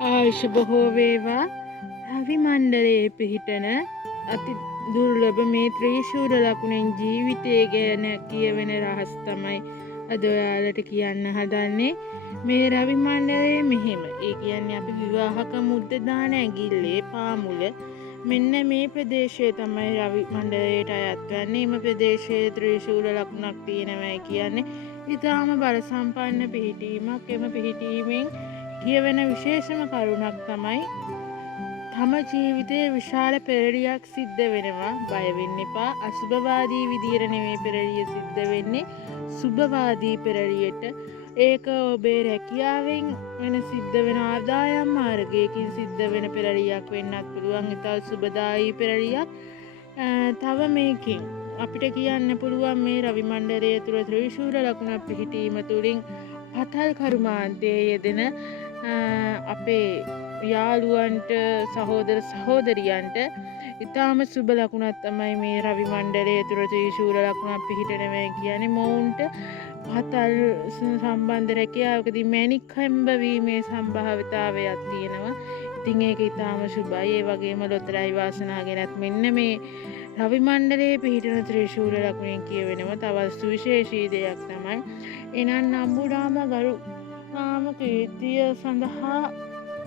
ආයුෂ බොහෝ වේවා. රවි මණ්ඩලයේ පිහිටන අති දුර්ලභ මේ ත්‍රිශූල ලකුණෙන් ජීවිතය ගැන කියවෙන රහස් තමයි අද ඔයාලට කියන්න හදන්නේ. මේ රවි මණ්ඩලයේ මෙහෙම. ඒ කියන්නේ අපි විවාහක මුද්ද දාන ඇඟිල්ලේ පාමුල මෙන්න මේ ප්‍රදේශය තමයි රවි මණ්ඩලයට අයත් වෙන්නේ. මේ ප්‍රදේශයේ ත්‍රිශූල ලකුණක් තියෙනවා කියන්නේ ඊටාම බල සම්පන්න පිහිටීමක්. එම පිහිටීමෙන් කියවෙන විශේෂම කරුණක් තමයි තම ජීවිතයේ විශාල පෙරළියක් සිද්ධ වෙනවා. බය වෙන්න එපා. අසුභවාදී විදියට නෙමෙයි පෙරළිය සිද්ධ වෙන්නේ. සුභවාදී පෙරළියට. ඒක ඔබේ රැකියාවෙන් වෙන සිද්ධ වෙන ආදායම් මාර්ගයකින් සිද්ධ වෙන පෙරළියක් වෙන්නත් පුළුවන්. ඉතා සුබදායී පෙරළියක්. තව මේකෙන් අපිට කියන්න පුළුවන් මේ රවි මණ්ඩලය තුළ ත්‍රිශූල ලකුණක් පිහිටීම තුළින් පතල් කර්මාන්තයේ යෙදෙන අපේ යාළුවන්ට සහෝදර සහෝදරියන්ට ඉතාම සුබ ලකුණක් තමයි මේ රවි මණ්ඩලය තුළ ත්‍රිශූල ලකුණක් පිහිටනවා කියන්නේ. මොවුන්ට පතල් සම්බන්ධ රැකියාවකදී මැණික් හම්බවීමේ සම්භාවිතාවයක් තියෙනවා. ඉතින් ඒක ඉතාම සුබයි. ඒ වගේම ලොතරැයි වාසනාව ගැනත් මෙන්න මේ රවි මණ්ඩලයේ පිහිටන ත්‍රිශූල ලකුණෙන් කියවෙනවා තවත් සුවිශේෂී දෙයක් තමයි එනන් නම්බුනාම ගරු නාම කීර්තිය සඳහා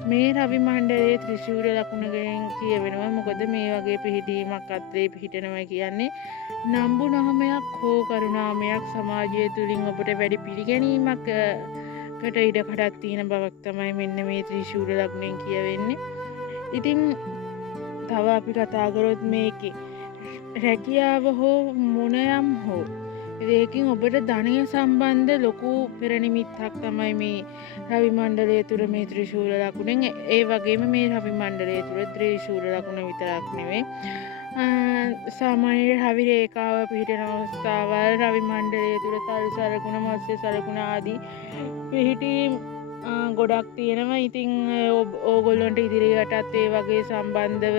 මේ රවි මණ්ඩලයේ ත්‍රිශූල ලකුණගෙන් කියවෙනවා. මොකද මේ වගේ පිහිටීමක් අත්‍රේ පිහිටනවා කියන්නේ නම්බු නාමයක් හෝ කරුණාමයක් සමාජය තුළින් ඔබට වැඩි පිළිගැනීමක් කට ඉඩකඩක් තියෙන බවක් තමයි මෙන්න මේ ත්‍රිශූල ලකුණෙන් කියවෙන්නේ. ඉතින් තව අපි කතා කරොත් මේකේ රැකියාව හෝ මොනයම් හෝ ඒකින් ඔබට ධනය සම්බන්ධ ලොකු පෙරනිමිත්තක් තමයි මේ රවි මණ්ඩලය තුළ මේ ත්‍රිශූල ලකුණෙන්. ඒ වගේම මේ රවි මණ්ඩලය තුළ ත්‍රිශූල ලකුණ විතරක් නෙවෙයි. සාමාන්‍ය රවි රේඛාව පිහිටන අවස්ථාවල් රවි මණ්ඩලය තුළ තල් සලකුණ මත්ස්‍ය සලකුණ ආදී පිහිටීම් ගොඩක් තියෙනවා. ඉතින් ඕගොල්ලොන්ට ඉදිරියටත් ඒ වගේ සම්බන්ධව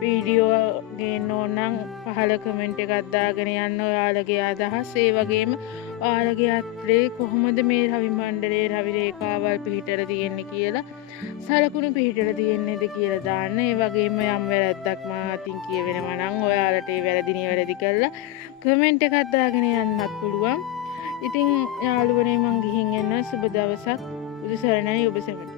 වීඩියෝ ගේන්න ඕන නම් පහළ කමෙන්ට් එකක් දාගෙන යන්න ඔයාලගේ අදහස්. ඒ වගේම ඔයාලගේ අත්‍රේ කොහොමද මේ රවි මණ්ඩලයේ රවි රේඛාවල් පිහිටලා තියෙන්නේ කියලා සලකුණු පිහිටලා තියෙන්නේද කියලා දාන්න. ඒ වගේම යම් වැරද්දක් මා අතින් කියවෙනවා නම් ඔයාලට ඒ වැරදි නිවැරදි කරලා කමෙන්ට් එකක් දාගෙන යන්නත් පුළුවන්. ඉතින් යාළුවනේ මං ගිහින් එන්න. සුබ දවසක්. බුදු සරණයි ඔබ සැමට.